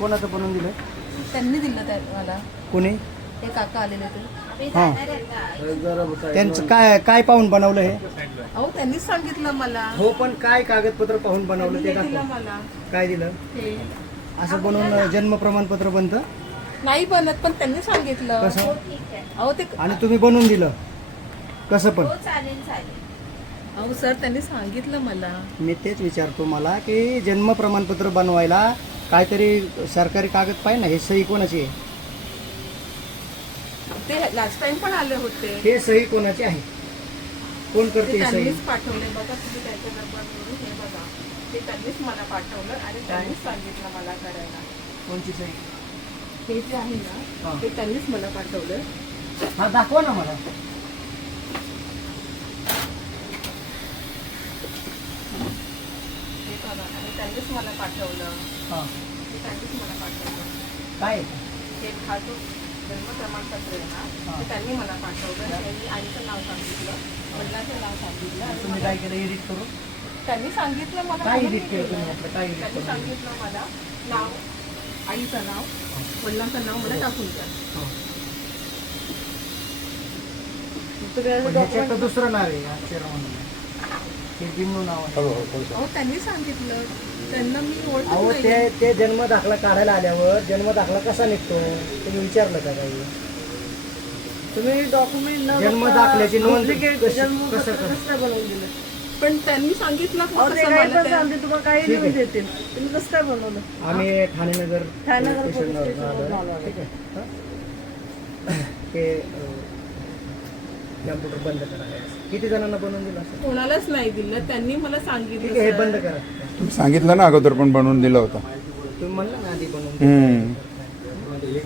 कोणाचं बनवून दिलं? त्यांनी दिलं त्या मला. कोणी? ते काका आलेले ते हां. त्यांचं काय काय पाहून बनवलं हे? अहो त्यांनीच सांगितलं मला. हो पण काय कागदपत्र पाहून बनवलं ते हे दिलं दाखव मला. काय दिलं? हे. असं बनवून जन्म प्रमाणपत्र बनतं? नाही बनत पण त्यांनी सांगितलं. कसं? अहो ते आणि तुम्ही बनवून दिलं? कसं पण? अहो सर त्यांनी सांगितलं मला. मी तेच विचारतो मला की जन्म प्रमाणपत्र बनवायला काहीतरी सरकारी कागद पाहिजे ना? हे सही कोणाची आहे? ते लास्ट टाइम पण आले होते. हे सही कोणाची आहे? कोण ते करते हे सही? त्यांनीच पाठवले. बघा तुम्ही त्यांच्या नंबरवरून हे बघा. ते त्यांनीच मला पाठवलं आणि त्यांनीच सांगितलं मला करायला. कोणची सही? हे जे आहे हा. ना ते त्यांनीच मला पाठवलं. हा दाखवा ना मला हे त्यांनीच मला पाठवलं. हा. ते त्यांनीच मला पाठवलं. काय हे हा जो जन्म प्रमाणपत्र आहे ना हा. ते त्यांनी मला पाठवलं. त्यांनी आईचं नाव सांगितलं वडिलांचं नाव सांगितलं आणि तुम्ही मला- काय केलं? एडिट करू त्यांनी सांगितलं मला. काय edit केलं. तुम्ही आपलं? काय edit त्यांनी करून? सांगितलं मला. नाव आईचं नाव वडिलांचं नाव मला टाकून द्या. पण ह्याच्यात तर दुसरं नाव आहे अक्षर म्हणून हे नाव आहे. अहो त्यांनी सांगितलं. त्यांना मी ओळखत नाही. ते ते जन्म दाखला काढायला आल्यावर जन्म दाखला कसा निघतो? तुम्ही विचारलं का काही? तुम्ही डॉक्युमेंट जन्म दाखल्याची नोंद डुप्लिकेट कशी- जन्म कसं कसं कर- कसं बनवून दिलं? पण त्यांनी सांगितलं अहो कसं ते काही मला पण त्या- सांगते तुम्हाला काही ठीक आहे. देतील. तुम्ही कसं काय बनवलं? आम्ही पोलीस स्टेशनवर स्टेशनवर आलोय. आलोय. ठीक आहे. हं? कॅम्प्युटर बंद करा किती जणांना बनवून दिलं असं कोणालाच नाही दिलं. त्यांनी मला ठीक आहे हे सांगितलं बंद. करा. तुम्ही सांगितलं ना अगोदर पण बनवून दिलं होतं. तुम्ही म्हणलं ना आधी बनवून हम्म.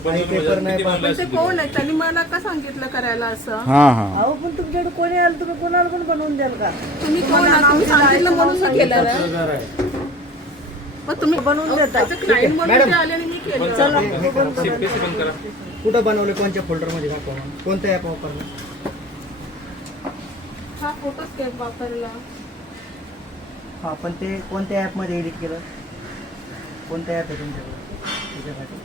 आणि पेपर नाही पण पाहिजे ते कोण आहे? त्यांनी मला का सांगितलं करायला असं? हा हा. अहो पण तुमच्याकडे कोणी आलं? तुम्ही कोणाला पण बनवून द्याल का? तुम्ही कोण आहात? तुम्ही सांगितलं म्हणून मी केलं ना. मग तुम्ही बनवून देता. क्लायंट म्हणून मॅडम. ते आले आणि मी केलं. चला करा. कुठं बनवले कोणत्या फोल्डरमध्ये दाखवा. कोणत्या ॲप वापरलं? हा फोटो स्केप वापरला. हा पण ते कोणत्या ॲपमध्ये एडिट केलं? कोणत्या ॲप आहे तुमच्याकडे? त्याच्यासाठी?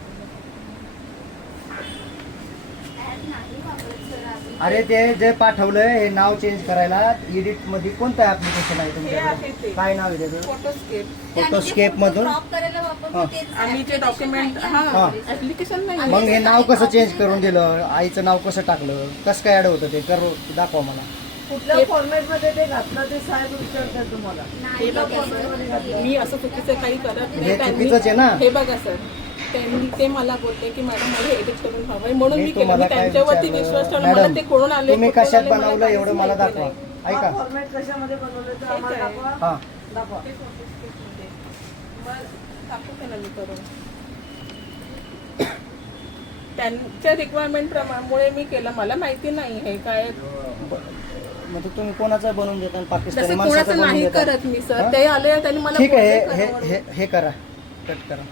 अरे ते जे पाठवलंय हे नाव चेंज करायला एडिटमध्ये कोणतं ऍप्लिकेशन आहे हे आहे तुमच्याकडे ते. काय नाव आहे त्याचं? फोटो स्केप फोटोस्केप मधून? आणि ते डॉक्युमेंट हा हा. ऍप्लिकेशन नाही मग हे नाव कसं चेंज करून दिलं? आईचं नाव कसं टाकलं? कसं काय ऍड होतं ते? कर दाखवा मला. कुठल्या फॉर्मॅटमध्ये ते घातलं ते साहेब विचारतात तुम्हाला? हे बघा सर मी असं चुकीचं काही करत हे नाही त्यांनी चुकीचंच आहे ना? हे बघा सर. त्यांनी ते मला बोलले की मॅडम मला एडिट करून हवंय. म्हणून मी मी केलं. तुम्हाला मी काय त्यांच्यावरती विचारलं? विश्वास ठेवला. मला मॅडम, ते कोण आले? तुम्ही कुठून कशात आले, मला बनवलं काहीच एवढं मला माहिती दाखवा. नाही. ऐका फॉर्मॅट कशामध्ये बनवलं तर आम्हाला आहे. दाखवा. हा. दाखवा. ते ना मी करून. त्यांच्या रिक्वायरमेंट प्रमाणे मी केलं. मला माहिती नाही हे काय. म्हणजे तुम्ही कोणाचं बनवून देता आणि पाकिस्तानी जसं माणसाचं कोणाचं बनवून नाही देता? करत मी सर. हा? ते आले त्यांनी मला ठीक आहे बोलले हे करा हे हे हे करा. कट करा.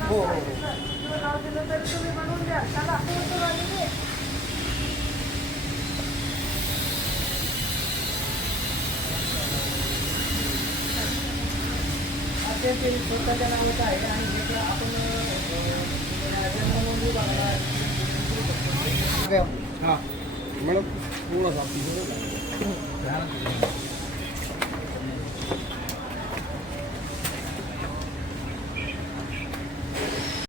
हो, हो, हो. सांगितलं, तुमचं नाव दिलं तरी तुम्ही बनवून द्या चला तो राहिली ते. असे ते स्वतःच्या नावाचं आहे आणि ज्याचं आपण अं, जन्मनोंद विभागाला हा मॅडम थोडासा